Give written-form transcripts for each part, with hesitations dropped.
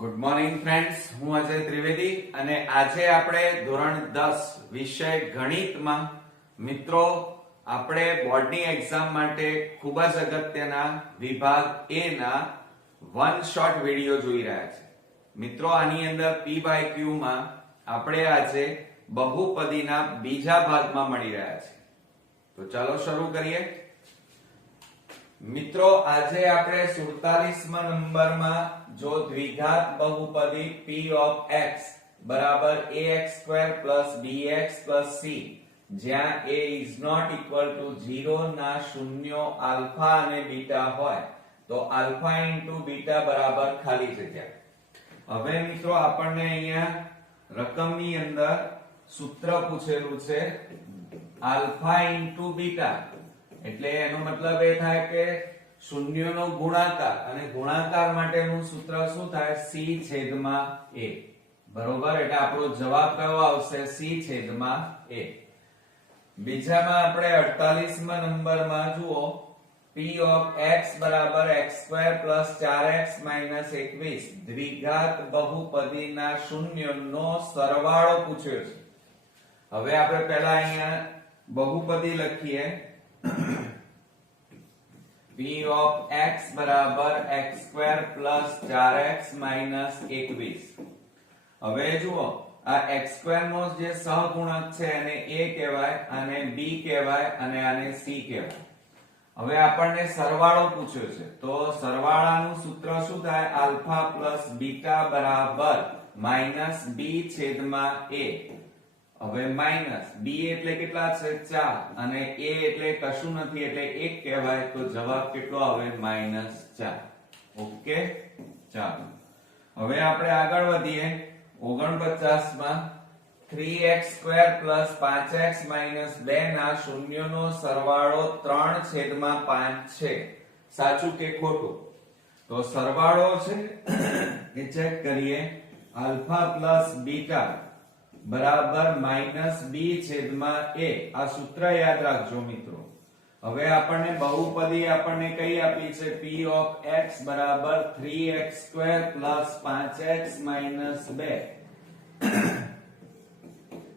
Good morning friends, હું અજય ત્રિવેદી અને આજે આપણે ધોરણ 10 વિષય ગણિતમાં મિત્રો આપણે બોર્ડની એક્ઝામ માટે ખૂબ જ અગત્યના વિભાગ એ ના વન શોટ વિડિયો જોઈ રહ્યા છે. મિત્રો આની અંદર P by Q માં આપણે આજે બહુપદીના બીજા ભાગમાં મળી રહ્યા છે. તો ચાલો શરૂ કરીએ. મિત્રો આજે આપણે 47મા નંબરમાં જો દ્વિઘાત બહુપદી p of x બરાબર ax² bx c જ્યાં a is not equal to 0 ના શૂન્યો આલ્ફા અને બીટા હોય તો આલ્ફા into બીટા બરાબર ખાલી જગ્યા. હવે મિત્રો આપણને અહીંયા રકમની અંદર સૂત્ર પૂછેલું છે આલ્ફા into બીટા, એટલે એનો મતલબ એ થાય કે શૂન્યનો ગુણાકાર, અને ગુણાકાર માટેનું સૂત્ર શું થાય? c છેદમાં a. બરોબર, એટલે આપણો જવાબ કયો આવશે? c છેદમાં a. બીજામાં આપણે 48મા નંબરમાં જુઓ p of x બરાબર x² + 4x - 21 દ્વિઘાત બહુપદીના શૂન્યનો સરવાળો પૂછ્યો છે. હવે આપણે પહેલા અહીંયા બહુપદી લખીએ. p of x બરાબર x² + 4x - 21. હવે જુઓ આ x² નો જે સહગુણક છે એને a કહેવાય, અને b કહેવાય, અને આને c કહેવાય. હવે આપણને સરવાળો પૂછ્યો છે તો સરવાળાનું સૂત્ર શું થાય? આલ્ફા પ્લસ બીટા બરાબર -b છેદમાં a. હવે માઈનસ b એટલે કેટલા છે? 4, અને a એટલે કશું નથી એટલે 1 કહેવાય, તો જવાબ કેટલો આવે? -4. ઓકે, ચાલો હવે આપણે આગળ વધીએ. 49માં 3x² + 5x - 2 ના શૂન્યનો સરવાળો 3/5 છે. સાચું કે ખોટું? તો સરવાળો છે એ ચેક કરીએ. આલ્ફા પ્લસ બીટા બરાબર -b છેદમાં a. આ સૂત્ર યાદ રાખજો મિત્રો. હવે આપણને બહુપદી આપણને કઈ આપી છે? p of x બરાબર 3x² + 5x - 2.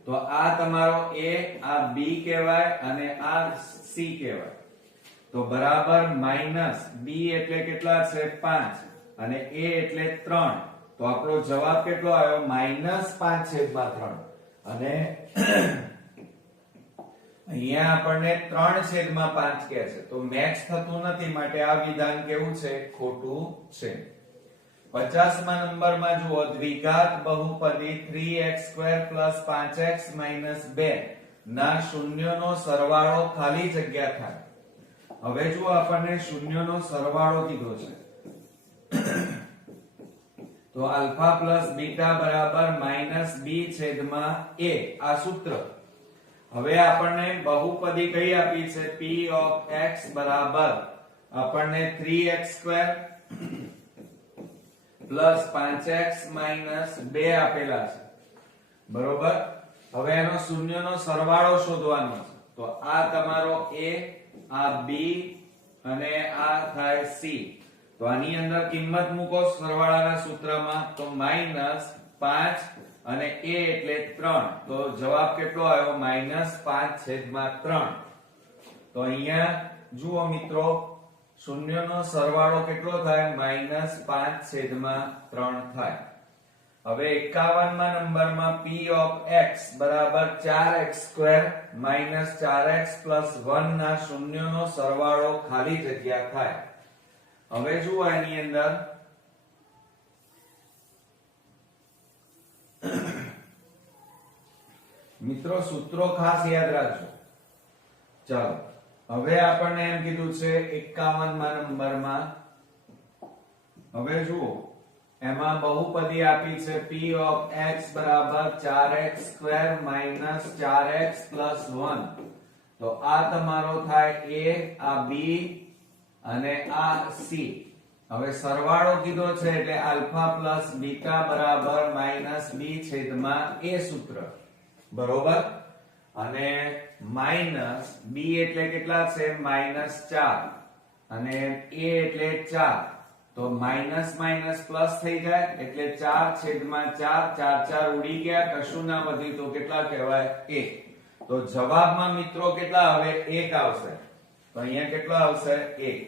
તો આ તમારો a, આ b કહેવાય, અને આ c કહેવાય. તો બરાબર -b એટલે કેટલા છે? 5, અને a એટલે 3. તો આપણો જવાબ કેટલો આવ્યો? -5/3. અને અહીંયા આપણને 3/5 કહે છે, તો મેચ થતું નથી, માટે આ વિધાન કેવું છે? ખોટું છે. 50મા નંબરમાં જુઓ દ્વિઘાત બહુપદી 3x² + 5x - 2 ના શૂન્યનો સરવાળો ખાલી જગ્યા થાય. હવે જુઓ આપણને શૂન્યનો સરવાળો કીધો છે તો આલ્ફા પ્લસ બીટા બરાબર -b છેદમાં a. આ સૂત્ર. હવે આપણને બહુપદી કઈ આપી છે? p of x બરાબર આપણને 3x² + 5x - 2 આપેલા છે. બરોબર, હવે એનો શૂન્યનો સરવાળો શોધવાનો છે. તો આ તમારો a, આ b, અને આ થાય c. તો આની અંદર કિંમત મૂકો સરવાળાના સૂત્રમાં, તો -5 અને a એટલે 3. તો જવાબ કેટલો આવ્યો? -5/3. તો અહીંયા જુઓ મિત્રો શૂન્યનો સરવાળો કેટલો થાય? -5/3 થાય. હવે 51મા નંબરમાં p of x બરાબર 4x² - 4x + 1 ના શૂન્યનો સરવાળો ખાલી જગ્યા થાય. હવે જુઓ એની અંદર મિત્રો સૂત્રો ખાસ યાદ રાખજો. ચાલો હવે આપણને એમ કીધું છે 51મા નંબરમાં. હવે જુઓ એમાં બહુપદી આપી છે p of x બરાબર 4x² - 4x + 1. તો આ તમારો થાય a, આ b, અને આ c. હવે સરવાળો કીધો છે એટલે આલ્ફા પ્લસ બીટા બરાબર -b છેદમાં a સૂત્ર. બરોબર, અને -b એટલે કેટલા છે? -4, અને a એટલે 4. તો માઇનસ માઇનસ પ્લસ થઈ જાય એટલે 4/4 4 ઉડી ગયા, કશું ના વધ્યું તો કેટલા કહેવાય 1. તો જવાબમાં મિત્રો કેટલા આવે 1 આવશે. તો અહીંયા કેટલો આવશે 1.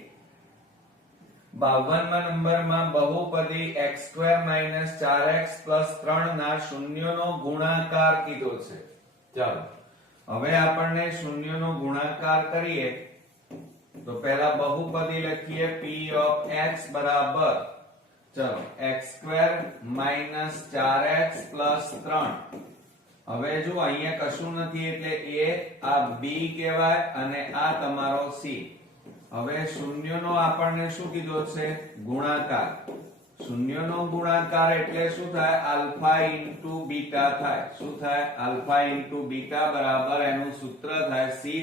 52મા નંબરમાં બહુપદી x² - 4x + 3 ના શૂન્યનો ગુણાકાર કીધો છે. ચાલો હવે આપણને શૂન્યનો ગુણાકાર કરીએ તો પહેલા બહુપદી લખીએ p of x બરાબર ચલો x² - 4x + 3. હવે જો અહીંયા કશું નથી એટલે a આ b કહેવાય અને આ તમારો c. હવે શૂન્યનો આપણને શું કીધો છે ગુણાકાર. શૂન્યનો ગુણાકાર એટલે શું થાય આલ્ફા ઇન્ટુ બીટા થાય. શું થાય આલ્ફા ઇન્ટુ બીટા બરાબર એનું સૂત્ર થાય c/a.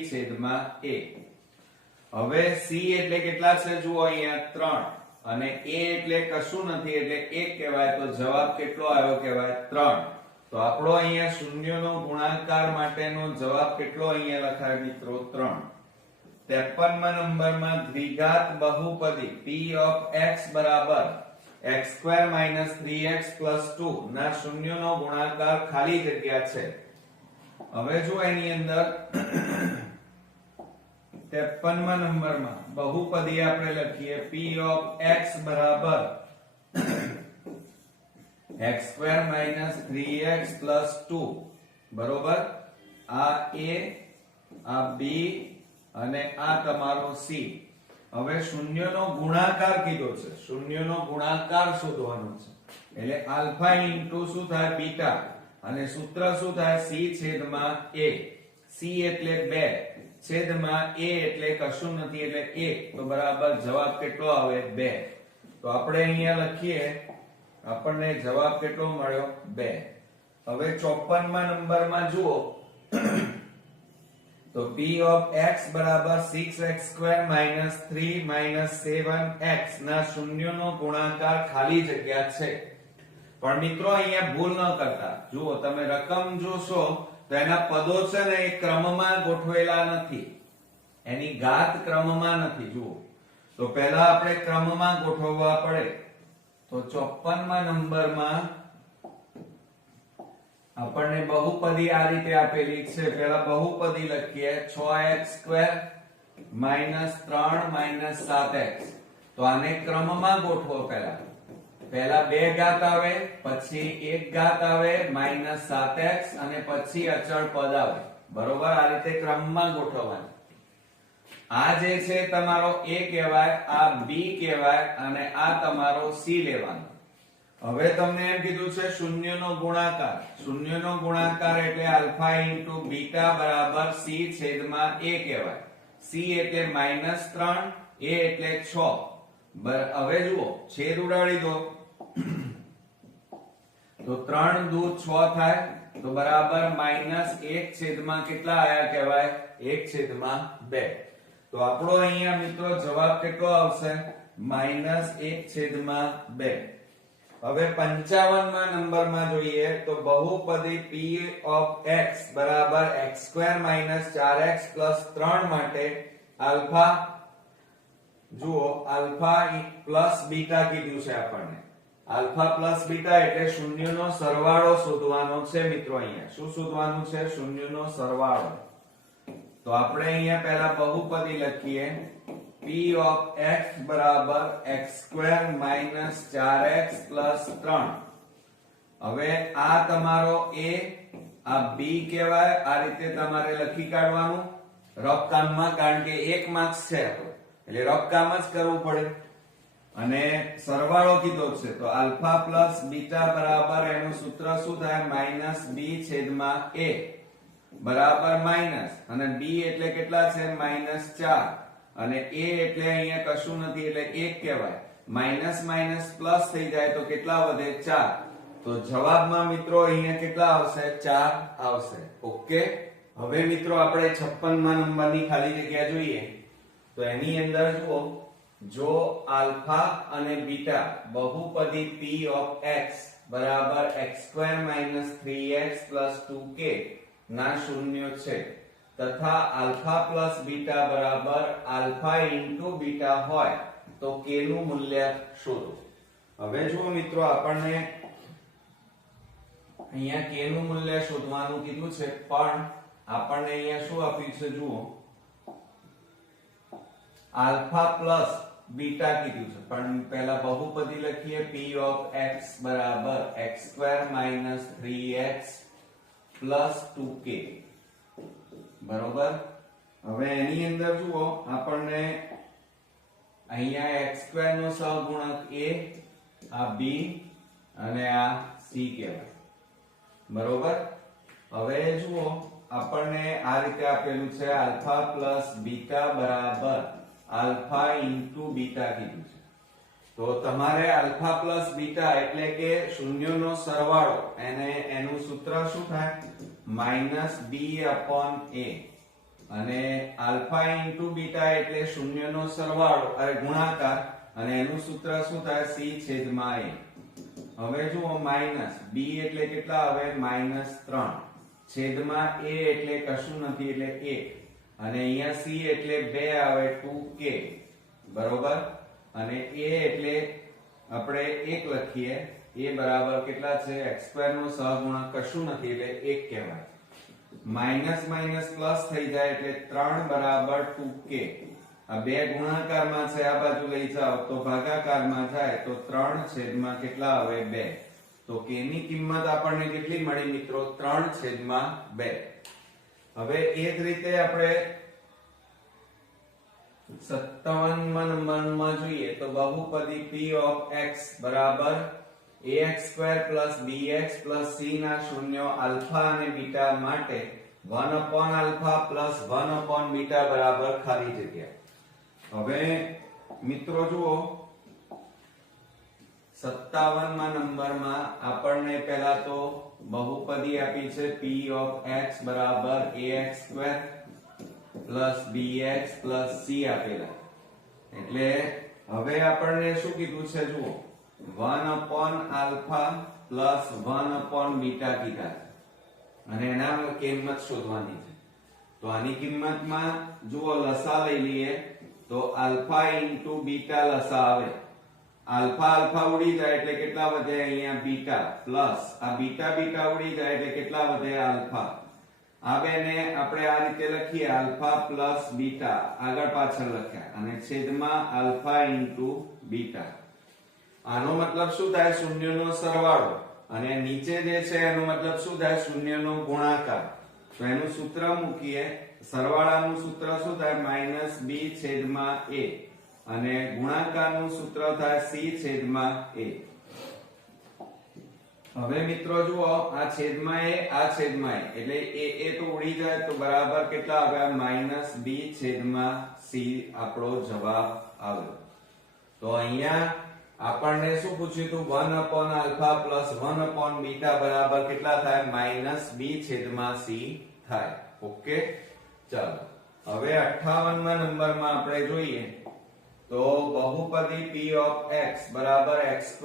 હવે c એટલે કેટલા છે જુઓ અહીંયા 3 અને a એટલે કશું નથી એટલે 1 કહેવાય. તો જવાબ કેટલો આવ્યો કહેવાય 3. તો આપણો અહીંયા શૂન્યનો ગુણાકાર માટેનો જવાબ કેટલો અહીંયા લખાય મિત્રો 3. 53મા નંબરમાં દ્વિઘાત બહુપદી p of x બરાબર x² - 3x + 2 ના શૂન્યનો ગુણાકાર ખાલી જગ્યા છે. હવે જો એની અંદર 53મા નંબરમાં બહુપદી આપણે લખીએ p of x બરાબર x² - 3x + 2 બરોબર. આ a આ b અને આ તમારો c. હવે શૂન્યનો ગુણાકાર કીધો છે. શૂન્યનો ગુણાકાર શોધવાનો છે એટલે આલ્ફા ઇન્ટુ શું થાય બીટા અને સૂત્ર શું થાય c/a. c એટલે 2 છેદમાં a એટલે કશું નથી એટલે 1. તો બરાબર જવાબ કેટલો આવે 2. તો આપણે અહીંયા લખીએ આપણને જવાબ કેટલો મળ્યો 2. હવે 54મા નંબરમાં જુઓ તો p of x બરાબર 6x² - 3 - 7x ના શૂન્યનો ગુણાકાર ખાલી જગ્યા છે. પણ મિત્રો અહીંયા ભૂલ ન કરતા. જુઓ તમે રકમ જોશો તો એના પદો છે ને એ ક્રમમાં ગોઠવેલા નથી, એની ઘાત ક્રમમાં નથી. જુઓ તો પહેલા આપણે ક્રમમાં ગોઠવવા પડે. તો 54મા નંબરમાં આપણને બહુપદી આ રીતે આપેલી છે. પહેલા બહુપદી લખીએ 6x² - 3 - 7x. તો આને ક્રમમાં ગોઠવો. પહેલા 2 ઘાત આવે, પછી 1 ઘાત આવે -7x અને પછી અચળ પદ આવે. બરોબર આ રીતે ક્રમમાં ગોઠવવાનું. આ જે છે તમારો a કહેવાય, આ b કહેવાય અને આ તમારો c લેવાનો. હવે તમને એમ કીધું છે શૂન્યનો ગુણાકાર. શૂન્યનો ગુણાકાર એટલે આલ્ફા ઇન્ટુ બીટા બરાબર c/a કહેવાય. c એટલે -3, a એટલે 6. હવે જુઓ છેદ ઉડાડી દો તો 3 દુ 6 થાય તો બરાબર -1 છેદમાં કેટલા આયા કહેવાય 1/2. તો આપણો અહીંયા મિત્રો જવાબ કેટલો આવશે -1/2. હવે 55મા નંબરમાં જોઈએ તો બહુપદી p of x બરાબર x² - 4x + 3 માટે આલ્ફા જુઓ આલ્ફા પ્લસ બીટા કીધું છે આપણને. આલ્ફા પ્લસ બીટા એટલે શૂન્યનો સરવાળો શોધવાનો છે મિત્રો. અહીંયા શું શોધવાનું છે શૂન્યનો સરવાળો. તો આપણે અહીંયા પહેલા બહુપદી લખીએ p of x બરાબર x² - 4x + 3. હવે આ તમારો a આ b કહેવાય. આ રીતે તમારે લખી કાઢવાનું રફ કામમાં, કારણ કે 1 માર્ક્સ છે એટલે રફ કામ જ કરવું પડે. અને સરવાળો કીધો છે તો આલ્ફા પ્લસ બીટા બરાબર એનું સૂત્ર શું થાય -b/a બરાબર માઈનસ અને b એટલે કેટલા છે -4 અને a એટલે અહીંયા કશું નથી એટલે 1 કહેવાય. માઈનસ માઈનસ પ્લસ થઈ જાય તો કેટલા વધે 4. તો જવાબમાં મિત્રો અહીંયા કેટલા આવશે 4 આવશે. ઓકે. હવે મિત્રો આપણે 56મા નંબરની ખાલી જગ્યા જોઈએ તો એની અંદર જુઓ જો આલ્ફા અને બીટા બહુપદી p of x બરાબર x² - 3x + 2k ના શૂન્ય છે તથા આલ્ફા પ્લસ બીટા બરાબર આલ્ફા ઇન્ટુ બીટા હોય તો k નું મૂલ્ય શોધો. હવે જુઓ મિત્રો, આપણને અહીંયા k નું મૂલ્ય શોધવાનું કીધું છે, પણ આપણને અહીંયા શું આપ્યું છે જુઓ, આલ્ફા પ્લસ બીટા કીધું છે. પણ પહેલા બહુપદી લખીએ, p of x બરાબર x2 3x 2k. બરોબર. હવે એની અંદર જુઓ, આપણને અહીંયા x2 નો સહગુણક a, આ b અને આ c કહેવાય. બરોબર. હવે જુઓ, આપણને આ રીતે આપેલું છે, આલ્ફા પ્લસ બીટા બરાબર આલ્ફા ઇન્ટુ બીટા કીધું છે. તો તમારે આલ્ફા પ્લસ બીટા એટલે કે શૂન્યનો સરવાળો, એનું સૂત્ર શું થાય? -b upon a. અને આલ્ફા ઇન્ટુ બીટા એટલે શૂન્યનો સરવાળો ગુણાકાર, અને એનું સૂત્ર શું થાય? c છેદમાં a. હવે જુઓ, માઈનસ b એટલે કેટલા આવે? -3 છેદમાં a એટલે કશું નથી એટલે 1, અને અહીંયા c એટલે 2 આવે 2k. બરોબર. અને a એટલે આપણે 1 લખીએ, a બરાબર કેટલા છે? x2 નો સહગુણક કશું નથી એટલે 1 કહેવાય. માઈનસ માઈનસ પ્લસ થઈ જાય એટલે 3 બરાબર 2k. આ બે ગુણાકારમાં છે, આ બાજુ લઈ જાઓ તો ભાગાકારમાં જાય તો 3 છેદમાં કેટલા આવે? 2. તો k ની કિંમત આપણને કેટલી મળી મિત્રો? 3 છેદમાં 2. હવે એ જ રીતે આપણે 57મા નંબરમાં જોઈએ તો બહુપદી p of x બરાબર ax2 bx c ના શૂન્યો આલ્ફા અને બીટા માટે 1 upon આલ્ફા 1 upon બીટા બરાબર ખાલી જગ્યા. હવે મિત્રો જુઓ, 57મા નંબરમાં આપણને પહેલા તો બહુપદી આપી છે p of x બરાબર ax2 bx c આપેલા. એટલે હવે આપણને શું કીધું છે જુઓ, 1 upon આલ્ફા 1 upon બીટા કીધા છે, અને એના કિંમત શોધવાની છે. તો આની કિંમતમાં જુઓ, લસા લઈ લઈએ તો આલ્ફા ઇન્ટુ બીટા લસા આવે. આલ્ફા આલ્ફા ઉડી જાય એટલે કેટલા વધે? અહીંયા બીટા પ્લસ આ બીટા બીટા ઉડી જાય એટલે કેટલા વધે? આલ્ફા. આ બેને આપણે આ રીતે લખીએ, આલ્ફા પ્લસ બીટા આગળ પાછળ લખ્યા, અને છેદમાં આલ્ફા ઇન્ટુ બીટા. આનો મતલબ શું થાય? શૂન્યનો સરવાળો. અને નીચે જે છે એનો મતલબ શું થાય? શૂન્યનો ગુણાકાર. તો એનું સૂત્ર મૂકીએ, સરવાળાનું સૂત્ર શું થાય? -b છેદમાં a, અને ગુણાકારનું સૂત્ર થાય c છેદમાં a. હવે મિત્રો જુઓ, આ છેદમાં a, આ છેદમાં a, એટલે a તો ઉડી જાય તો બરાબર કેટલા આવ્યા? -b છેદમાં c આપણો જવાબ આવ્યો. તો અહીંયા આપણને શું પૂછ્યું હતું? 1 upon આલ્ફા 1 upon બીટા બરાબર કેટલા થાય? -b છેદમાં c થાય. ઓકે, ચાલો હવે 58મા નંબરમાં આપણે જોઈએ તો બહુપદી p of x બરાબર x2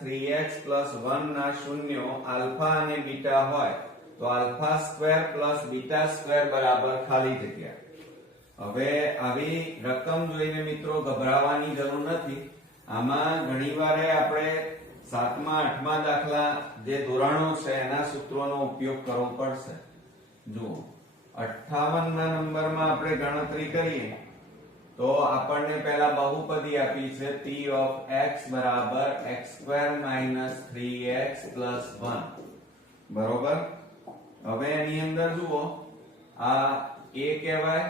3x 1 ના શૂન્યો આલ્ફા અને બીટા હોય તો આલ્ફા સ્ક્વેર બીટા સ્ક્વેર બરાબર ખાલી જગ્યા. હવે આવી રકમ જોઈને મિત્રો ગભરાવાની જરૂર નથી. આમાં ઘણીવાર આપણે 7મા 8મા દાખલા જે ધોરણો છે એના સૂત્રોનો ઉપયોગ કરવો પડશે. જુઓ, 58મા નંબરમાં આપણે ગણતરી કરીએ તો આપણને પહેલા બહુપદી આપી છે p of x બરાબર x2 3x 1. બરોબર. હવે એની અંદર જુઓ, આ a કહેવાય,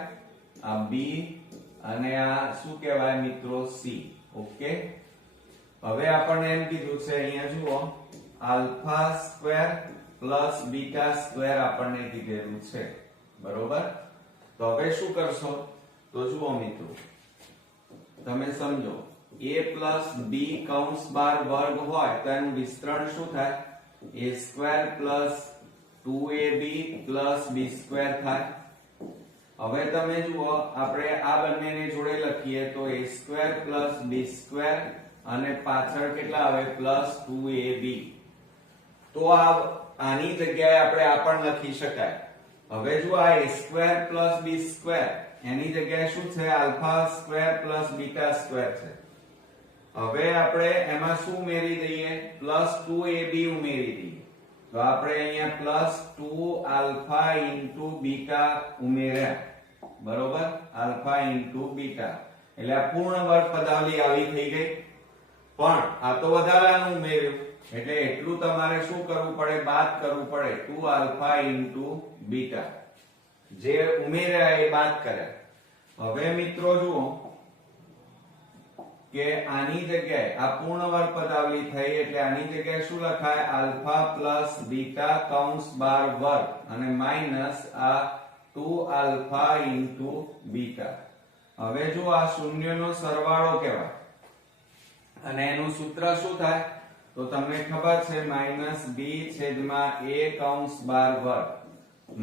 આ b અને આ શું કહેવાય મિત્રો? c. ઓકે. હવે આપણને એમ કીધું છે અહીંયા જુઓ, આલ્ફા સ્ક્વેર બીટા સ્ક્વેર આપણને કીધેલું છે. બરોબર. તો હવે શું કરશો? તો જુઓ મિત્રો, તમે સમજો, a b કૌંસ બાર વર્ગ હોય તો એનું વિસ્તરણ શું થાય? a² 2ab b² થાય. હવે તમે જુઓ, આપણે આ બંનેને જોડે લખીએ તો a² b² અને પાછળ કેટલા આવે? +2ab. તો આની જગ્યાએ આપણે આ પણ લખી શકાય. હવે જો આ a² b² એની જગ્યાએ શું છે alpha square plus beta square છે. હવે આપણે એમાં શું ઉમેરી દઈએ પ્લસ 2ab ઉમેરી દઈએ તો આપણે અહીંયા પ્લસ 2 આલ્ફા ઇન્ટુ બીટા ઉમેર્યા બરોબર આલ્ફા ઇન્ટુ બીટા એટલે આ પૂર્ણ વર્ગ પદાવલી આવી થઈ ગઈ. પણ આ તો વધારાનું ઉમેર્યું એટલે એટલું તમારે શું કરવું પડે બાદ કરવું પડે 2 આલ્ફા ઇન્ટુ બીટા જે ઉમેર્યા એ બાદ કર્યા. હવે મિત્રો જુઓ કે આની જગ્યાએ આ પૂર્ણ વર્ગ પદાવલી થઈ એટલે આની જગ્યાએ શું લખાય આલ્ફા પ્લસ બીટા કૌંસ બાર વર્ગ અને માઈનસ આ 2 આલ્ફા ઇન્ટુ બીટા. હવે જો આ શૂન્યનો સરવાળો કહેવાય અને એનું સૂત્ર શું થાય તો તમને ખબર છે માઈનસ બી છેદમાં a કૌંસ બાર વર્ગ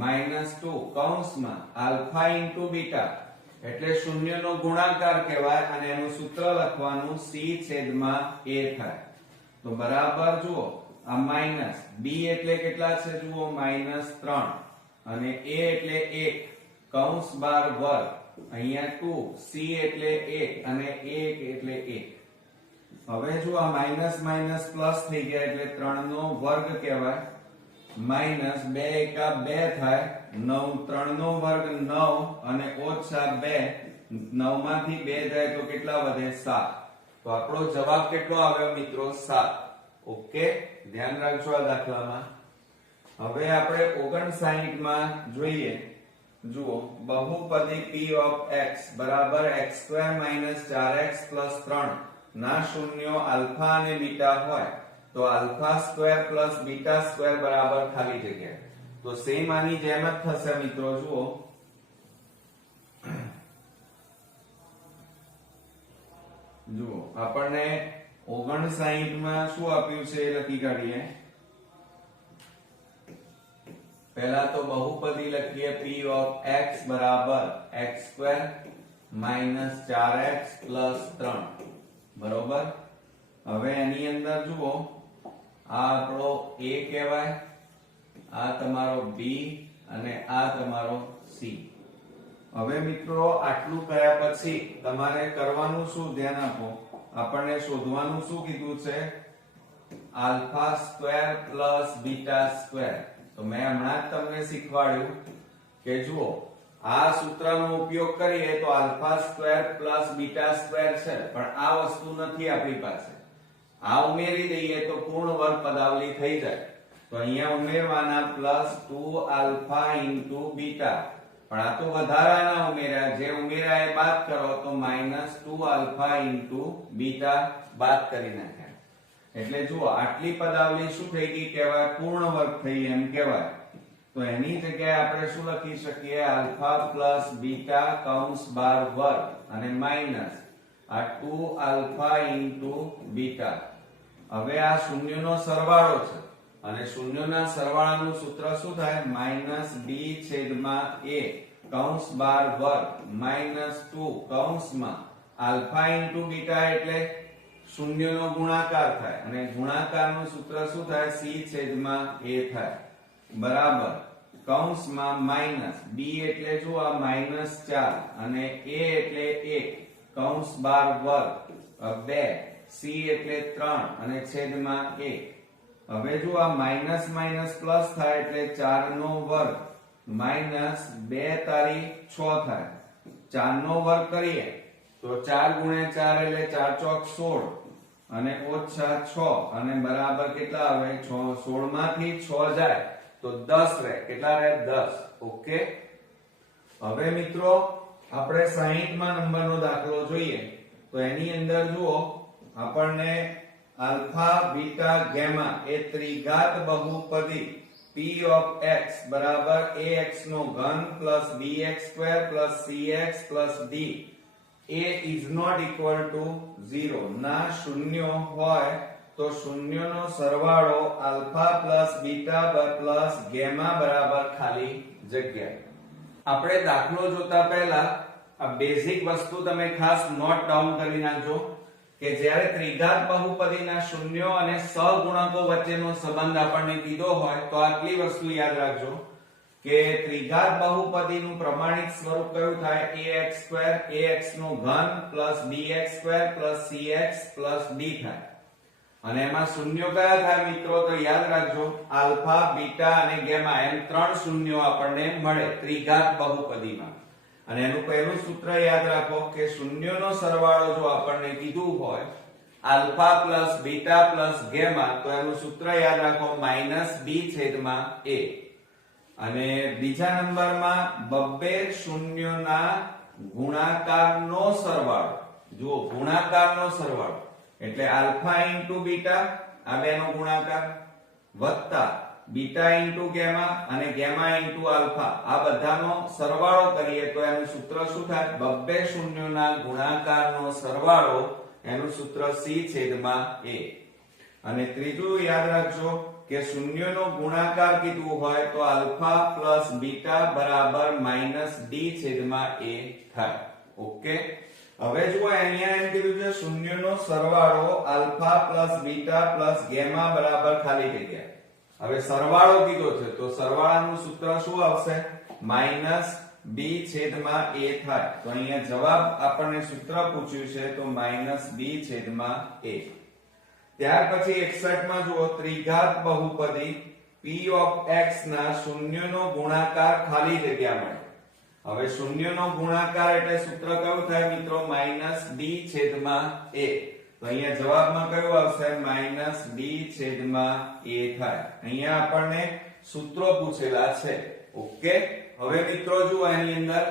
માઈનસ 2 કૌંસમાં આલ્ફા ઇન્ટુ બીટા એટલે શૂન્યનો ગુણાકાર કહેવાય અને એનું સૂત્ર લખવાનું c છેદમાં a થાય. તો બરાબર જુઓ આ માઈનસ b એટલે કેટલા છે જુઓ માઈનસ 3 અને a એટલે 1 કૌંસ બાર વર્ગ અહીંયા 2 c એટલે 1 અને 1 એટલે 1. હવે જો આ માઈનસ માઈનસ પ્લસ થઈ ગયા એટલે 3 નો વર્ગ કહેવાય માઈનસ 2 એકા 2 થાય 9 3 નો વર્ગ 9 અને ઓછા 2 9 માંથી 2 જાય તો કેટલા વધે 7. તો આપણો જવાબ કેટલો આવ્યો મિત્રો 7. ઓકે ધ્યાન રાખજો આ દાખલામાં. હવે આપણે 59 માં જોઈએ જુઓ બહુપદી p of x બરાબર x² - 4x + 3 ના શૂન્યો આલ્ફા અને બીટા હોય તો alpha square plus beta square બરાબર ખાલી જગ્યા. તો સેમ આની જેમ જ થશે મિત્રો જુઓ આપણને 59 માં શું આપ્યું છે એ લખી કાઢીએ. પહેલા તો બહુપદી લખીએ p of x બરાબર x² - 4x + 3 બરોબર. હવે એની અંદર જુઓ આ આપણો a કહેવાય આ તમારો b અને આ તમારો c. હવે મિત્રો આટલું કર્યા પછી તમારે કરવાનું શું ધ્યાન આપો આપણને શોધવાનું શું કીધું છે alpha square plus beta square. તો મેં હમણાં જ તમને શીખવાડ્યું કે જુઓ આ સૂત્રનો ઉપયોગ કરીએ તો alpha square plus beta square છે પણ આ વસ્તુ નથી આપણી પાસે. આ ઉમેરી દઈએ તો પૂર્ણ વર્ગ પદાવલી થઈ જાય. તો અહીંયા ઉમેરવાના પ્લસ 2 આલ્ફા ઇન્ટુ બીટા પણ આ તો વધારાના ઉમેર્યા જે ઉમેર્યા એ બાદ કરો તો માઈનસ 2 આલ્ફા ઇન્ટુ બીટા બાદ કરી નાખ્યા એટલે જુઓ આટલી પદાવલી શું થઈ ગઈ કહેવાય પૂર્ણ વર્ગ થઈ એમ કહેવાય. તો એની જગ્યાએ આપણે શું લખી શકીએ આલ્ફા પ્લસ બીટા કૌંસ બાર વર્ગ અને માઈનસ આ 2 આલ્ફા ઇન્ટુ બીટા. હવે આ શૂન્યનો સરવાળો છે અને શૂન્યના સરવાળાનું સૂત્ર શું થાય માઈનસ b છેદમાં a કૌંસ બાર વર્ગ માઈનસ 2 કૌંસમાં આલ્ફા ઇન્ટુ બીટા એટલે શૂન્યનો ગુણાકાર થાય અને ગુણાકારનું સૂત્ર શું થાય c છેદમાં a થાય બરાબર કૌંસમાં માઈનસ b એટલે જો આ માઈનસ 4 અને a એટલે 1 કૌંસ બાર વર્ગ 2 c એટલે 3 અને છેદમાં 1. હવે જો આ માઈનસ માઈનસ પ્લસ થાય એટલે 4 નો વર્ગ માઈનસ 2 તારી 6 થાય 4 નો વર્ગ કરીએ તો 4 ગુણ્યા 4 એટલે 4 ચોક 16 અને ઓછા 6 અને બરાબર કેટલા આવે 16 માંથી 6 જાય તો 10 રહે કેટલા રહે 10. ઓકે હવે મિત્રો આપણે 60 માં નંબરનો દાખલો જોઈએ તો એની અંદર જુઓ આપણને આલ્ફા બીટા ગામા એ ત્રિઘાત બહુપદી p of x બરાબર ax નો ઘન plus bx² plus cx plus d a is not equal to 0 ના શૂન્ય હોય તો શૂન્યનો સરવાળો alpha plus beta plus gamma બરાબર ખાલી જગ્યા. આપણે દાખલો જોતા પહેલા આ બેઝિક વસ્તુ તમે ખાસ નોટ ડાઉન કરી નાખજો કે જ્યારે ત્રિઘાત બહુપદીના શૂન્યો અને સહગુણકો વચ્ચેનો સંબંધ આપણને કીધો હોય તો આટલી વસ્તુ યાદ રાખજો કે ત્રિઘાત બહુપદીનું પ્રમાણિત સ્વરૂપ કયું થાય ax2 ax નો ઘન bx2 cx d થાય અને એમાં શૂન્યો કયા થાય મિત્રો તો યાદ રાખજો આલ્ફા બીટા અને ગામા એમ ત્રણ શૂન્યો આપણને મળે ત્રિઘાત બહુપદીમાં અને એનું પહેલું સૂત્ર યાદ રાખો કે શૂન્યોનો સરવાળો જો આપણને કીધું હોય alpha plus beta plus gamma તો એનું સૂત્ર યાદ રાખો -b/a અને બીજા નંબરમાં બબ્બે શૂન્યોના ગુણાકારનો સરવાળો જુઓ ગુણાકારનો સરવાળો એટલે આલ્ફા ઇન્ટુ બીટા આ બેનો ગુણાકાર વત્તા બીટા ઇન્ટુ ગામા અને ગામા ઇન્ટુ આલ્ફા આ બધાનો સરવાળો કરીએ તો એનું સૂત્ર શું થાય બબ્બે શૂન્યોના ગુણાકારનો સરવાળો એનું સૂત્ર c/a અને ત્રીજું યાદ રાખજો કે શૂન્યનો ગુણાકાર કીધું હોય તો આલ્ફા પ્લસ બીટા બરાબર -d/a થાય ઓકે હવે જુઓ અહીંયા એમ કીધું છે શૂન્યનો સરવાળો alpha plus beta plus gamma બરાબર ખાલી જગ્યા હવે સરવાળો કીધો છે તો સરવાળાનું સૂત્ર શું આવશે -b/a થાય તો અહીંયા જવાબ આપણને સૂત્ર પૂછ્યું છે તો -b/a ત્યાર પછી 61 માં જુઓ ત્રિઘાત બહુપદી p(x) ના શૂન્યનો ગુણાકાર ખાલી જગ્યા મળે હવે શૂન્યનો ગુણાકાર એટલે સૂત્ર કયું થાય મિત્રો -d/a તો અહીંયા જવાબમાં કયું આવશે -d/a થાય અહીંયા આપણને સૂત્રો પૂછેલા છે ઓકે હવે મિત્રો જુઓ એની અંદર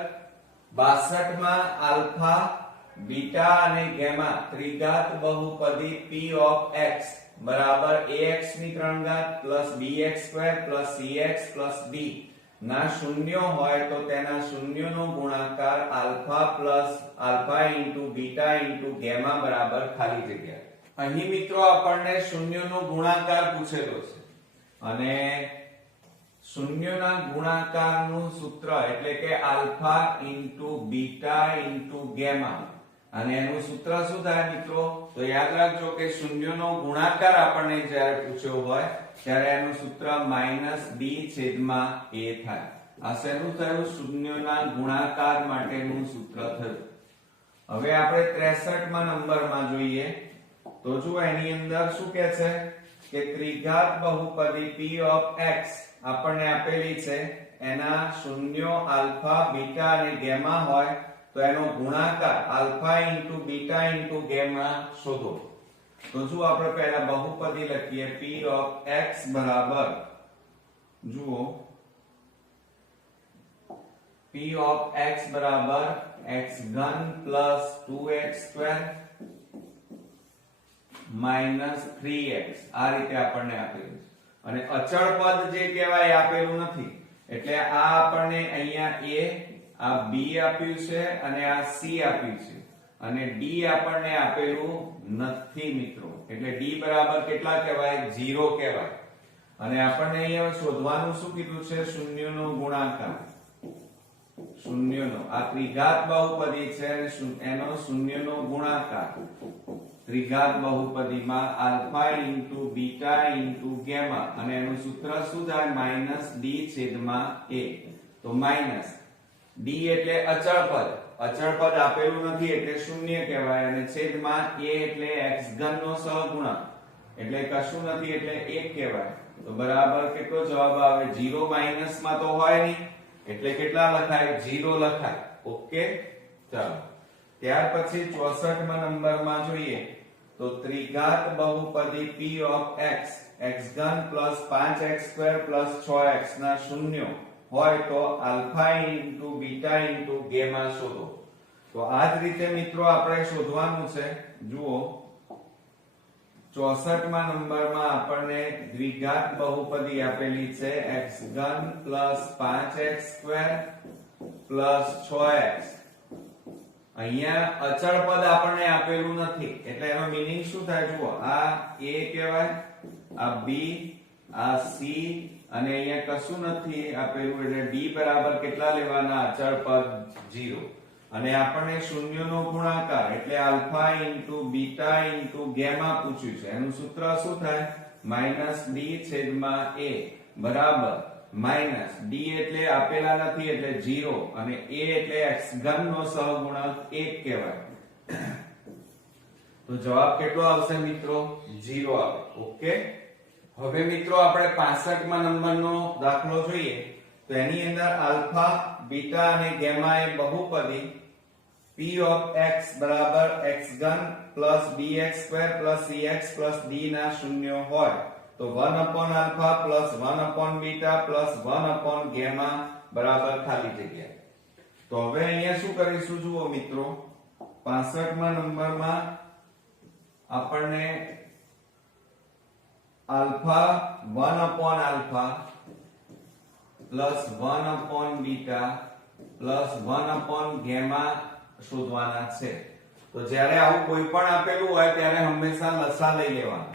62 માં આલ્ફા બીટા અને ગામા ત્રિઘાત બહુપદી p(x) બરાબર ax ની 3 ઘાત bx2 cx d ના શૂન્યો હોય તો તેના શૂન્યોનો ગુણાકાર alpha into beta into gamma બરાબર ખાલી જગ્યા અહીં મિત્રો આપણને શૂન્યનો ગુણાકાર પૂછેલો છે અને શૂન્યના ગુણાકારનું સૂત્ર એટલે કે alpha into beta into gamma અને એનું સૂત્ર શું થાય મિત્રો તો યાદ રાખજો કે શૂન્યનો ગુણાકાર આપણને જ્યારે પૂછ્યો હોય ત્યારે એનું સૂત્ર -b/a થાય આ શેનું થયું શૂન્યના ગુણાકાર માટેનું સૂત્ર થયું હવે આપણે 63 માં નંબરમાં જોઈએ તો જો એની અંદર શું કહે છે કે ત્રિઘાત બહુપદી p(x) આપણને આપેલી છે એના શૂન્યો આલ્ફા બીટા અને ગામા હોય તો એનો ગુણાકાર alpha into beta into gamma શોધો તો જો આપણે પહેલા બહુપદી લખીએ p(x) બરાબર જુઓ p(x) બરાબર x3 2x2 3x આ રીતે આપણને આપેલું છે અને અચળ પદ જે કહેવાય આપેલું નથી એટલે આ આપણને અહીંયા આ b આપ્યું છે અને આ c આપ્યું છે અને d આપણને આપેલું નથી મિત્રો એટલે d બરાબર કેટલા કહેવાય 0 કહેવાય અને આપણને અહીંયા શોધવાનું શું કીધું છે શૂન્યનો ગુણાકાર શૂન્યનો આ ત્રિઘાત બહુપદી છે એનો શૂન્યનો ગુણાકાર ત્રિઘાત બહુપદીમાં alpha into beta into gamma અને એનું સૂત્ર શું થાય -d/a તો માઈનસ d એટલે અચળ પદ આપેલું નથી એટલે શૂન્ય કહેવાય અને છેદમાં a એટલે x3 નો સહગુણક એટલે કશું નથી એટલે 1 કહેવાય તો બરાબર કેટલો જવાબ આવે 0 માઈનસમાં તો હોય નહીં એટલે કેટલા લખાય 0 લખાય ઓકે ચાલો ત્યાર પછી 64 માં નંબરમાં જોઈએ તો ત્રિઘાત બહુપદી p(x) x3 5x2 6x ના શૂન્યો હોય તો alpha into beta into gamma શોધો તો આ જ રીતે મિત્રો આપણે શોધવાનું છે જુઓ 64 માં નંબરમાં આપણને દ્વિઘાત બહુપદી આપેલી છે x3 5x2 6x અહીંયા અચળ પદ આપણને આપેલું નથી એટલે એનો મીનિંગ શું થાય જુઓ આ a કહેવાય આ b આ c અને અહીંયા કશું નથી આપેલું એટલે d બરાબર કેટલા લેવાના અચળ પદ 0 અને આપણને શૂન્યનો ગુણાકાર એટલે alpha into beta into gamma પૂછ્યું છે એનું સૂત્ર શું થાય -d/a બરાબર માઈનસ ડી એટલે આપેલા નથી એટલે 0 અને a એટલે x ઘન નો સહગુણક 1 કહેવાય. તો જવાબ કેટલો આવશે મિત્રો? 0 આવે. ઓકે. હવે મિત્રો આપણે 65મા નંબરનો દાખલો જોઈએ. તો એની અંદર આલ્ફા, બીટા અને ગામા એ બહુપદી p of x બરાબર x ઘન plus bx square plus cx plus d ના શૂન્ય હોય તો 1 upon alpha plus 1 upon beta plus 1 upon gamma બરાબર ખાલી જગ્યા. તો હવે અહીંયા શું કરીશું જુઓ મિત્રો, 65મા નંબરમાં આપણને alpha 1 upon alpha plus 1 upon beta plus 1 upon gamma શોધવાના છે. તો જ્યારે આવું કોઈ પણ આપેલું હોય ત્યારે હંમેશા લસા લઈ લેવાનો.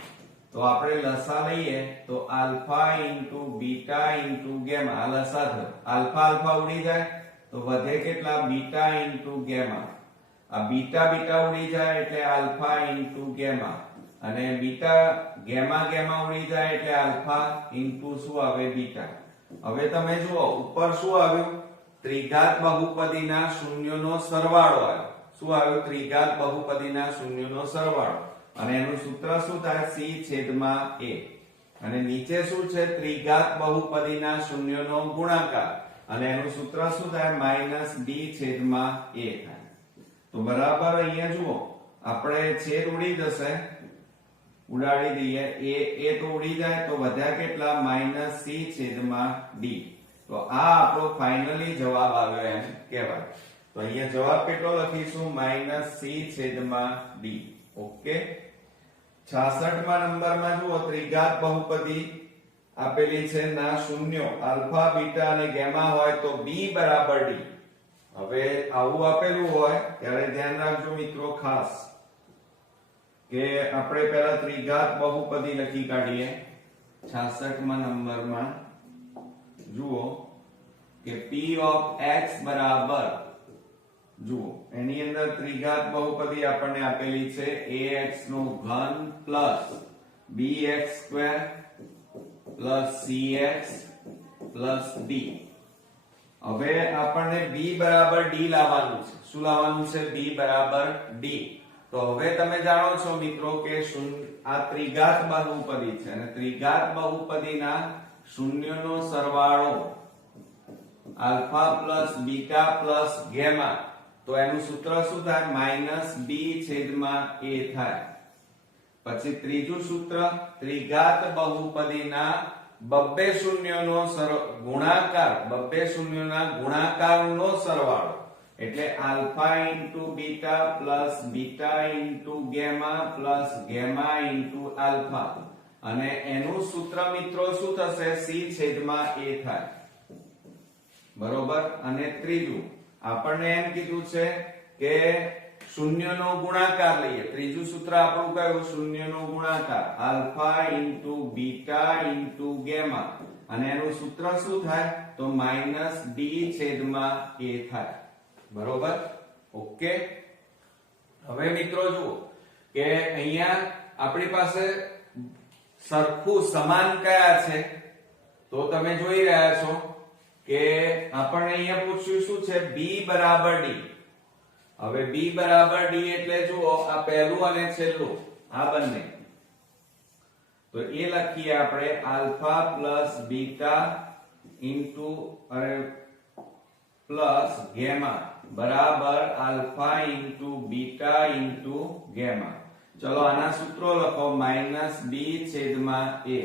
તો આપણે લસા લઈએ તો alpha into beta into gamma, આ લસા થયો. આલ્ફા આલ્ફા ઉડી જાય તો વધે કેટલા? Beta into gamma. આ બીટા બીટા ઉડી જાય એટલે આલ્ફા ઇન્ટુ ગામા અને બીટા ગામા ગામા ઉડી જાય એટલે આલ્ફા ઇન્ટુ શું આવે? બીટા. હવે તમે જુઓ ઉપર શું આવ્યું? ત્રિઘાત બહુપદીના શૂન્યનો સરવાળો આવ્યો. શું આવ્યું? ત્રિઘાત બહુપદીના શૂન્યનો સરવાળો. અને એનું સૂત્ર શું થાય? c છેદમાં a. અને નીચે શું છે? ત્રિઘાત બહુપદીના શૂન્યનો ગુણાકાર અને એનું સૂત્ર શું થાય? માઈનસ d છેદમાં a થાય. તો બરાબર અહીંયા જુઓ આપણે છેદ ઉડી જશે, ઉડાડી દઈએ. a તો ઉડી જાય તો વધ્યા કેટલા? માઈનસ c છેદમાં d. તો આ આપણો ફાઇનલી જવાબ આવ્યો એમ કહેવાય. તો અહીંયા જવાબ કેટલો લખીશું? માઈનસ c છેદમાં d. ઓકે. 66મા નંબરમાં જુઓ ત્રિઘાત બહુપદી આપેલી છે ના શૂન્યો આલ્ફા, બીટા અને ગામા હોય તો b બરાબર d. હવે આવું આપેલું હોય ત્યારે ધ્યાન રાખજો મિત્રો ખાસ કે આપણે પહેલા ત્રિઘાત બહુપદી લખી કાઢીએ. 66મા નંબરમાં જુઓ કે p of x બરાબર, જુઓ એની અંદર ત્રિઘાત બહુપદી આપણને આપેલી છે ax નો ઘન plus bx square plus cx plus d. હવે આપણને b બરાબર d લાવવાનું છે. શું લાવવાનું છે? b બરાબર d. તો હવે તમે જાણો છો મિત્રો કે આ ત્રિઘાત બહુપદી છે અને ત્રિઘાત બહુપદીના શૂન્યનો સરવાળો alpha plus beta plus gamma, તો એનું સૂત્ર શું થાય? માઈનસ b છેદમાં a થાય. પછી ત્રીજું સૂત્ર ત્રિઘાત બહુપદીના બબ્બે શૂન્યનો ગુણાકાર, બબ્બે શૂન્યના ગુણાકારનો સરવાળો એટલે alpha into beta plus beta into gamma plus gamma into alpha અને એનું સૂત્ર મિત્રો શું થશે? c છેદમાં a થાય. બરોબર. અને ત્રીજું આપણને એમ કીધું છે કે શૂન્યનો ગુણાકાર લઈએ. ત્રીજું સૂત્ર આપણું કયું? શૂન્યનો ગુણાકાર alpha into beta into gamma અને એનું સૂત્ર શું થાય? તો માઈનસ d છેદમાં a થાય. બરોબર. ઓકે. હવે મિત્રો જુઓ કે અહીંયા આપણી પાસે સરખું સમાન કયા છે? તો તમે જોઈ રહ્યા છો કે આપણને અહીંયા પૂછ્યું શું છે? b બરાબર d. હવે b બરાબર d એટલે જુઓ આ પહેલું અને છેલ્લું આ બંને. તો એ લખીએ આપણે alpha plus beta into plus gamma બરાબર alpha into beta into gamma. ચલો આના સૂત્રો લખો. માઈનસ b છેદમાં a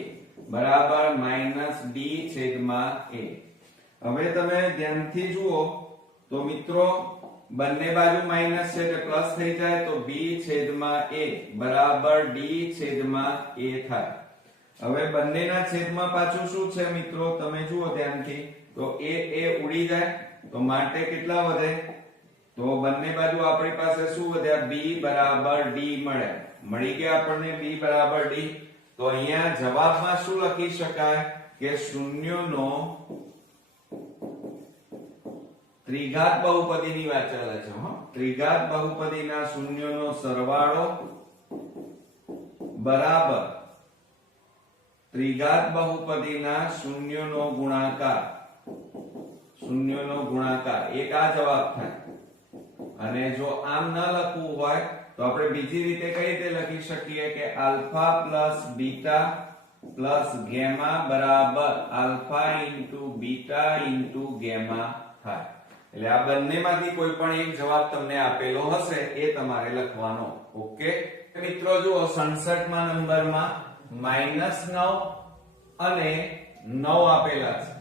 બરાબર માઈનસ d છેદમાં a. હવે તમે ધ્યાનથી જુઓ તો મિત્રો બંને બાજુ માઈનસ છે એટલે પ્લસ થઈ જાય તો b છેદમાં a બરાબર d છેદમાં a થાય. હવે બંનેના છેદમાં પાછું શું છે મિત્રો? તમે જુઓ ધ્યાનથી તો a ઉડી જાય તો માટે કેટલા વધે? તો બંને બાજુ આપણી પાસે શું વધ્યા? b બરાબર d મળી ગયા આપણને b બરાબર d. તો અહીંયા જવાબમાં શું લખી શકાય કે શૂન્યનો ત્રિઘાત બહુપદીની વાત ચાલે છે. ત્રિઘાત બહુપદીના શૂન્યનો સરવાળો બરાબર ત્રિઘાત બહુપદીના શૂન્યનો ગુણાકાર, શૂન્યનો ગુણાકાર, એક આ જવાબ થાય. અને જો આમ ન લખવું હોય તો આપણે બીજી રીતે કઈ રીતે લખી શકીએ કે alpha plus beta plus gamma બરાબર alpha into beta into gamma થાય. એટલે આ બંનેમાંથી કોઈ પણ એક જવાબ તમને આપેલો હશે એ તમારે લખવાનો. ઓકે મિત્રો, જુઓ 67 માં નંબરમાં -9 અને 9 આપેલા છે.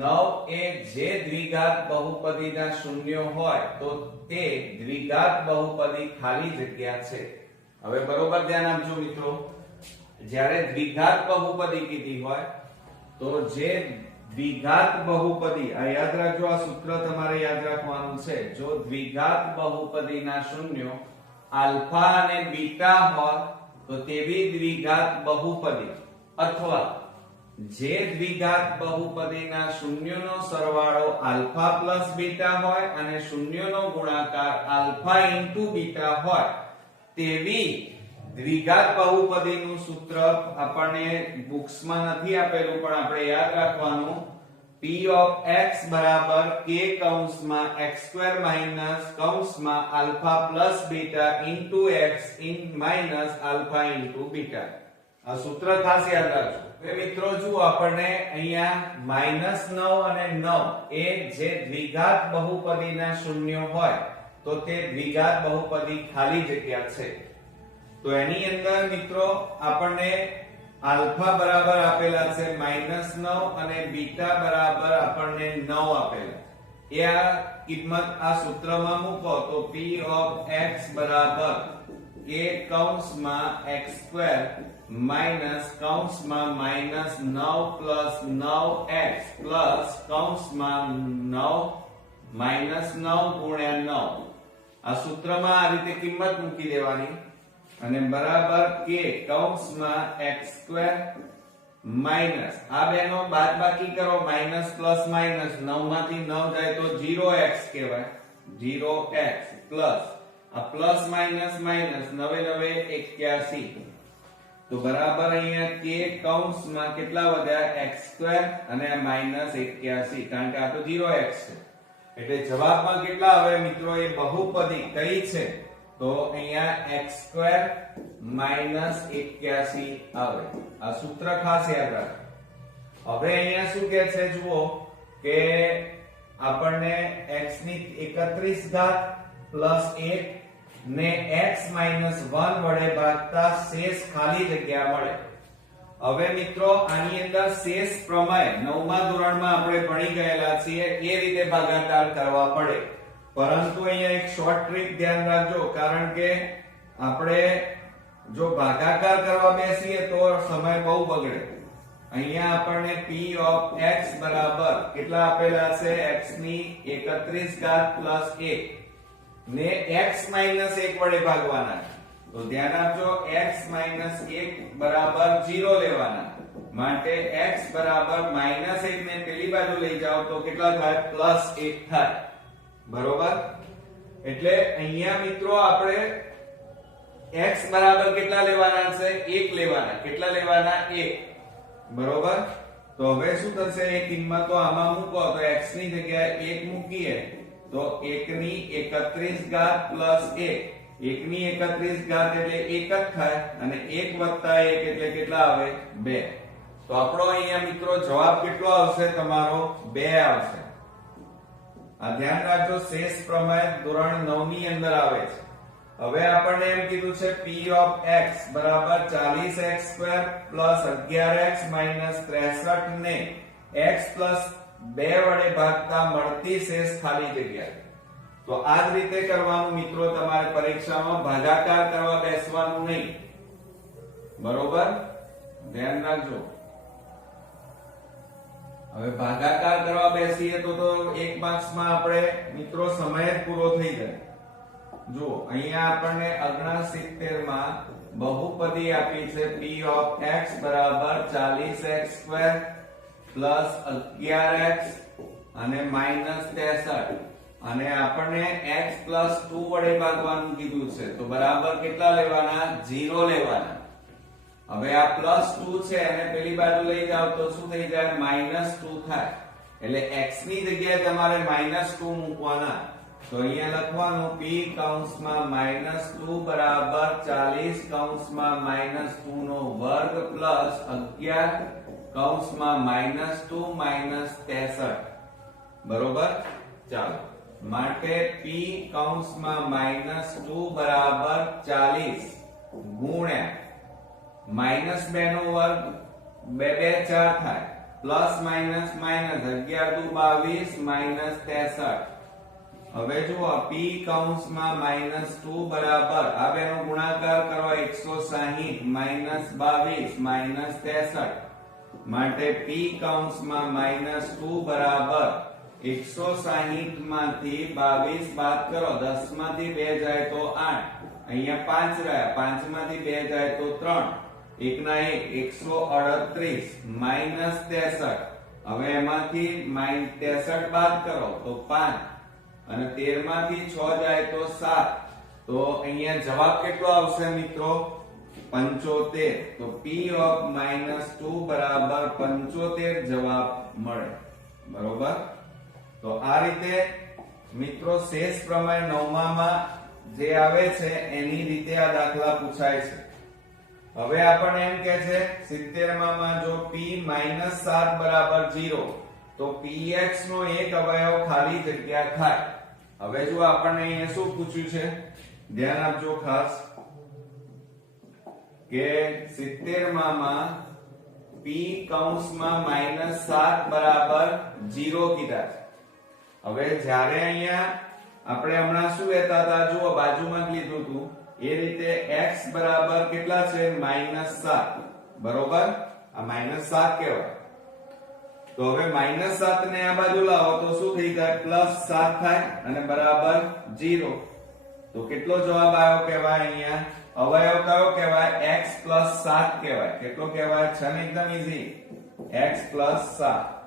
9 એ જે દ્વિઘાત બહુપદીના શૂન્ય હોય તો તે દ્વિઘાત બહુપદી ખાલી જગ્યા છે. હવે બરોબર ધ્યાન આપજો મિત્રો, જ્યારે દ્વિઘાત બહુપદી કીધી હોય તો જે દ્વિઘાત બહુપદી, આ યાદ રાખજો, આ સૂત્ર તમારે યાદ રાખવાનું છે. જો દ્વિઘાત બહુપદીના શૂન્યો આલ્ફા અને બીટા હોય તો તેવી દ્વિઘાત બહુપદી, અથવા જે દ્વિઘાત બહુપદીના શૂન્યનો સરવાળો આલ્ફા પ્લસ બીટા હોય અને શૂન્યનો ગુણાકાર આલ્ફા ઇન્ટુ બીટા હોય તેવી દ્વિઘાત બહુપદીનું સૂત્ર આપણને બુક્સમાં નથી આપેલું, પણ આપણે યાદ રાખવાનું. p of x બરાબર k કૌંસમાં x² માઈનસ કૌંસમાં alpha plus beta into x in minus alpha into beta. આ સૂત્ર ખાસ યાદ રાખજો. હવે મિત્રો જુઓ, આપણને અહીંયા -9 અને 9 એ જે દ્વિઘાત બહુપદીના શૂન્ય હોય તો તે દ્વિઘાત બહુપદી ખાલી જગ્યા છે. તો એની અંદર મિત્રો આપણને આલ્ફા બરાબર આપેલા છે -9 અને બીટા બરાબર આપણને 9 આપેલા. એ આ કિંમત આ સૂત્રમાં મૂકો તો p of x બરાબર k કૌંસમાં x² માઈનસ કૌંસમાં -9 પ્લસ 9x પ્લસ કૌંસમાં 9 -9 ગુણ્યા 9. આ સૂત્રમાં આ રીતે કિંમત મૂકી દેવાની અને બરાબર k કૌંસમાં x² માઈનસ આ બેનો બાદબાકી કરો, માઈનસ પ્લસ માઈનસ, 9 માંથી 9 જાય તો 0x કહેવાય, 0x પ્લસ આ પ્લસ માઈનસ માઈનસ 9 9 81. તો બરાબર અહીંયા k કૌંસમાં કેટલા વધ્યા x² અને આ -81, કારણ કે આ તો 0x છે. એટલે જવાબમાં કેટલા આવે મિત્રો? એ બહુપદી કઈ છે તો અહીંયા x² -81 આવે. આ સૂત્ર ખાસ યાદ રાખો. હવે અહીંયા શું કહે છે જુઓ કે આપણને x ની 31 ઘાત પ્લસ 1 ને x -1 વડે ભાગતા શેષ ખાલી જગ્યા મળે. હવે મિત્રો આની અંદર શેષ પ્રમેય 9મા ધોરણમાં આપણે ભણી ગયેલા છીએ, એ રીતે ભાગાકાર કરવા પડે. પરંતુ અહીંયા એક શોર્ટ ટ્રીક ધ્યાન રાખજો, કારણ કે આપણે જો ભાગાકાર કરવા બેસીએ તો સમય બહુ બગડે. અહીંયા આપણને p of x બરાબર કેટલા આપેલા છે? x ની 31 ઘાત પ્લસ 1 ને x -1 વડે ભાગવાના. તો ધ્યાન આપજો, x -1 બરાબર 0 લેવાના. માટે x બરાબર -1 ને પેલી બાજુ લઈ જાઓ તો કેટલા થાય? +1 થાય. બરોબર? એટલે અહીંયા મિત્રો આપણે x બરાબર કેટલા લેવાના છે? 1 લેવાના. કેટલા લેવાના? 1. બરોબર? તો હવે શું થશે? એ કિંમતો આમાં મૂકો તો x ની જગ્યાએ 1 મૂકીએ તો 1 ની 31 ઘાત પ્લસ 1, 1 ની 31 ઘાત એટલે 1 જ થાય અને 1 વત્તા 1 એટલે કેટલા આવે? 2. તો આપણો અહીંયા મિત્રો જવાબ કેટલો આવશે? તમારો 2 આવશે. આ ધ્યાન રાખજો, શેષ પ્રમેય ધોરણ 9 ની અંદર આવે છે. હવે આપણને એમ કીધું છે p of x બરાબર 40x² પ્લસ 11x માઈનસ 63 ને x પ્લસ 2 વડે ભાગતા મળતી શેષ ખાલી જગ્યા. તો આ જ રીતે કરવાનું મિત્રો, તમારે પરીક્ષામાં ભાગાકાર કરવા બેસવાનું નહીં. બરોબર? ધ્યાન રાખજો. હવે ભાગાકાર કરવા બેસીએ તો એક માર્ક્સમાં આપણે મિત્રો સમય જ પૂરો થઈ જાય. જો અહીંયા આપણને 69 માં બહુપદી આપી છે p of x બરાબર 40x² પ્લસ 11x અને -63 અને આપણને x પ્લસ 2 વડે ભાગવાનું કીધું છે. તો બરાબર કેટલા લેવાના? 0 લેવાના. હવે આ +2 છે અને પેલી બાજુ લઈ જાવ તો શું થઈ જાય -2 થાય એટલે x ની જગ્યાએ તમારે -2 મૂકવાના તો અહીંયા લખવાનું p કૌંસમાં -2 બરાબર 40 કૌંસમાં -2 નો વર્ગ પ્લસ 11 કૌંસમાં -2 -63 બરોબર ચાલો માટે p કૌંસમાં -2 બરાબર 40 ગુણ્યા -2 નો વર્ગ 2 2 4 થાય પ્લસ માઈનસ માઈનસ 11 દુ 22 -63 હવે જુઓ p કૌંસમાં -2 બરાબર આ બેનો ગુણાકાર કરો 160 -22 -63 માટે p કૌંસમાં -2 બરાબર 160 માંથી 22 બાદ કરો 10 માંથી 2 જાય તો 8 અહીંયા 5 રહ્યા 5 માંથી 2 જાય તો 3 1 ના 1 138 -63 હવે એમાંથી -63 બાદ કરો તો 5 અને 13 માંથી 6 જાય તો 7 તો અહીંયા જવાબ કેટલો આવશે મિત્રો 75 તો p ઓફ -2 બરાબર 75 જવાબ મળે બરોબર તો આ રીતે મિત્રો શેષ પ્રમેય 9માં જે આવે છે એની રીતે આ દાખલા પૂછાય છે હવે આપણને એમ કહે છે 70માં જો p -7 બરાબર 0 તો px નો એક અવયવ ખાલી જગ્યા થાય હવે જો આપણને અહીંયા શું પૂછ્યું છે ધ્યાન આપજો ખાસ કે 70માં p કૌંસમાં -7 બરાબર 0 કીધા છે હવે જ્યારે અહીંયા આપણે હમણાં શું લેતા હતા જુઓ બાજુમાં જ લીધું હતું એ રીતે x બરાબર કેટલા છે -7 બરોબર આ -7 કહેવાય તો હવે -7 ને આ બાજુ લાવો તો શું થઈ જાય +7 થાય અને બરાબર 0 તો કેટલો જવાબ આવ્યો કહેવાય અહીંયા અવયવ કયો કહેવાય x + 7 કહેવાય કેટલો કહેવાય છે ને એકદમ ઈઝી x + 7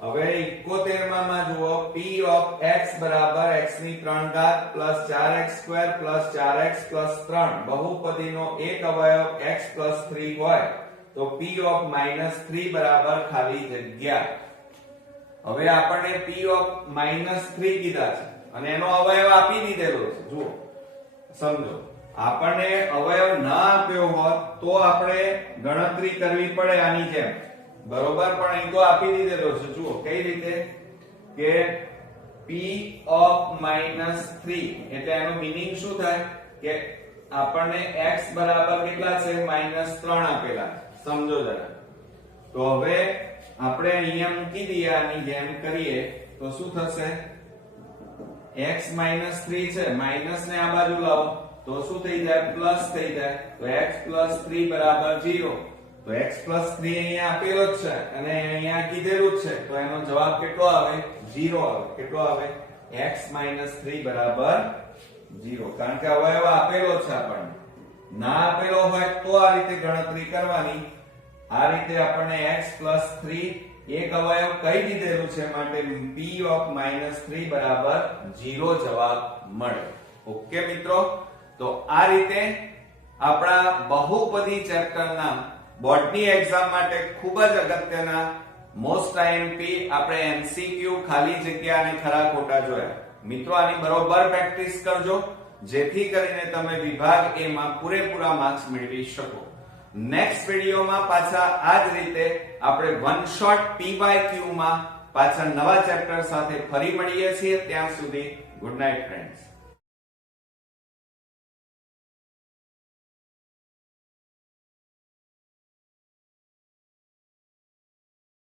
હવે 71 માં જુઓ p ઓફ x બરાબર x ની 3 ઘાત + 4x² + 4x + 3 બહુપદીનો એક અવયવ x + 3 હોય તો p ઓફ -3 બરાબર ખાલી જગ્યા હવે આપણને p ઓફ -3 કીધા છે અને એનો અવયવ આપી દીધેલો છે જુઓ સમજો આપણને અવયવ ના આપ્યો હોત તો આપણે ગણતરી કરવી પડે આની જેમ બરોબર પણ અહીં તો આપી દીધેલો છે જુઓ કઈ રીતે કે p ઓફ -3 એટલે એનો મીનિંગ શું થાય કે આપણને x બરાબર કેટલા છે -3 આપેલા સમજો જરા તો હવે આપણે અહીંયા મૂકી દઈએ આની જેમ કરીએ તો શું થશે x -3 છે માઈનસ ને આ બાજુ લાવો તો શું થઈ જાય પ્લસ થઈ જાય તો x + 3 બરાબર 0 તો x + 3 અહીંયા આપેલો જ છે અને અહીંયા કીધેલું જ છે તો એનો જવાબ કેટલો આવે 0 આવે કેટલો આવે x -3 બરાબર 0 કારણ કે અવયવ આપેલો છે આપણને ના આપેલો હોય તો આ રીતે ગણતરી કરવાની આ રીતે આપણને x + 3 એક અવયવ કહી દીધેલું છે માટે p ઓફ -3 બરાબર 0 જવાબ મળે ઓકે મિત્રો તો આ રીતે આપણા બહુપદી ચેપ્ટરના બોર્ડની એક્ઝામ માટે ખૂબ જ અગત્યના મોસ્ટ આઈએમપી આપણે એમસીક્યુ ખાલી જગ્યા અને ખરા ખોટા જોયા મિત્રો આની બરોબર પ્રેક્ટિસ કરજો જેથી કરીને તમે વિભાગ A માં પૂરેપૂરા માર્ક્સ મેળવી શકો નેક્સ્ટ વિડિયોમાં પાછા આ જ રીતે આપણે વન શોટ PYQ માં પાછા નવા ચેપ્ટર સાથે ફરી મળીએ છીએ ત્યાં સુધી ગુડ નાઇટ ફ્રેન્ડ્સ